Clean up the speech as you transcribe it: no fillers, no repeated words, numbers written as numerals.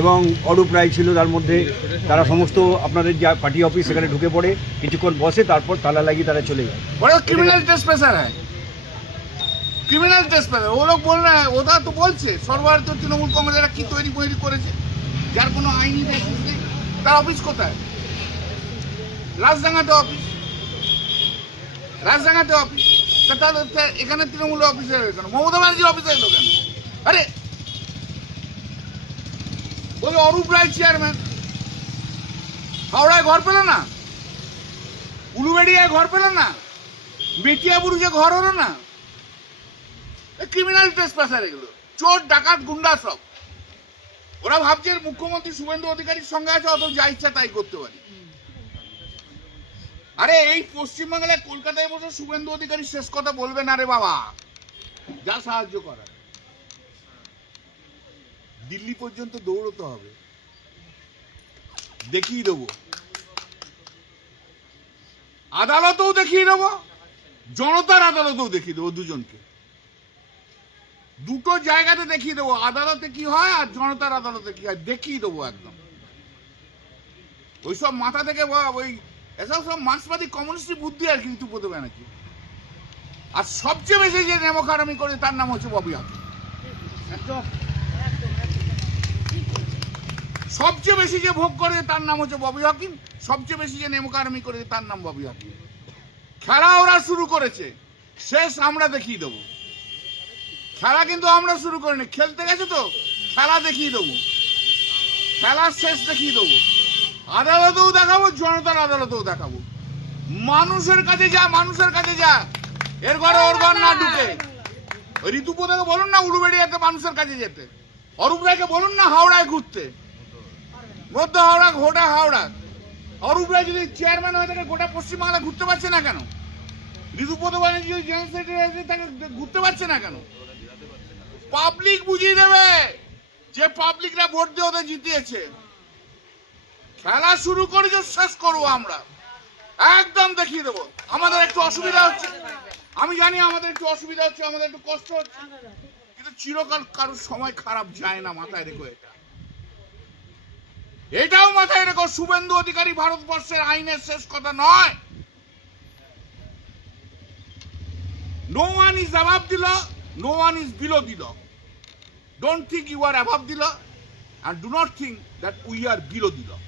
এবং অরূপ রায় ছিল তার মধ্যে। তারা সমস্ত আপনাদের যা পার্টি অফিস সেখানে ঢুকে পড়ে, কিছুক্ষণ বসে, তারপর তালা লাগিয়ে তারা চলে যায়। क्रिमिनल ट्रेसपेसर है, क्रिमिनल ट्रेसपेसर। वो लोग बोल रहे हैं, ওটা তো বলছে সর্বভারতীয় তৃণমূল কংগ্রেসের কি তৈরি করেছে যার কোনো আইনি বেসিস নেই। তার অফিস কোথায়? রাজডাঙ্গাতে অফিস, রাজডাঙ্গাতে অফিস। তাহলে এখানে তৃণমূল অফিসে এলো কেন? মমতা ব্যানার্জি অফিসে এলো কেন? আরে ওই অরূপ রায় চেয়ারম্যান হাওড়ায় ঘর পেল না, উলুবেড়িয়ায় ঘর পেল না, মেটিয়াবুরুজে ঘর হলো না। ক্রিমিনাল ট্রেসপাসার এগুলো, চোর ডাকাত গুন্ডা সব। ওরা ভাবছে মুখ্যমন্ত্রী শুভেন্দু অধিকারীর সঙ্গে আছে, অত যা ইচ্ছা তাই করতে পারি। আরে এই পশ্চিমবাংলায় কলকাতায় বসে শুভেন্দু অধিকারী শেষ কথা বলবে না রে বাবা, যা সাহায্য করার। দিল্লি পর্যন্ত দৌড়তে হবে, দেখিয়ে দেবো, আদালতেও দেখিয়ে দেবো, জনতার আদালতেও দেখিয়ে দেবো। দুজনকে দুটো জায়গাতে দেখিয়ে দেবো, আদালতে কি হয় আর জনতার আদালতে কি হয় দেখিয়ে দেবো একদম। ওইসব মাথা থেকে ওই এসব সব মার্ক্সবাদী কমিউনিস্ট বুদ্ধি আর কিন্তু রিতু ব্যানার্জি। আর সবচেয়ে বেশি যে নেমখারামি করে তার নাম হচ্ছে ববি হাকিম। সবচেয়ে বেশি যে ভোগ করে তার নাম হচ্ছে ববি হাকিম, সবচেয়ে বেশি যে নেমখারামি করে তার নাম ববি হাকিম। খেলা ওরা শুরু করেছে, শেষ আমরা দেখিয়ে দেবো। খেলা কিন্তু আমরা শুরু করিনি, খেলতে গেছে তো খেলা দেখিয়ে দেবো, খেলার শেষ দেখিয়ে দেবো। আদালতেও দেখাবো, জনতার আদালতেও দেখাবো। মানুষের কাছে যা, মানুষের কাছে যা, এর ঘরে ওর ঘর না ঢুকে। ঋতুপদাকে বলুন না উলুবেড়িয়াতে মানুষের কাছে যেতে, অরূপ রায়কে বলুন না হাওড়ায় ঘুরতে, মধ্য হাওড়া, গোটা হাওড়া। অরূপ রায় যদি চেয়ারম্যান হয়ে থাকে গোটা পশ্চিমবাংলা ঘুরতে পারছে না কেন? ঋতুপদ ব্যানার্জি যদি জেনারেল সেক্রেটারি আছে তাকে ঘুরতে পারছে না কেন? পাবলিক বুঝিয়ে দেবে যে পাবলিকরা ভোট দিয়ে ওদের জিতিয়েছে। খেলা শুরু করেছে, শেষ করবো আমরা, একদম দেখিয়ে দেবো। আমাদের একটু অসুবিধা হচ্ছে, আমি জানি আমাদের একটু অসুবিধা হচ্ছে, আমাদের একটু কষ্ট হচ্ছে, কিন্তু চিরকাল কারোর সময় খারাপ যায় না, মাথায় রেখো এটা। এটাও মাথায় রেখো, শুভেন্দু অধিকারী ভারতবর্ষের আইনের শেষ কথা নয়। No one is above the law, no one is below the law. Don't think you are above the law and do not think that we are below the law.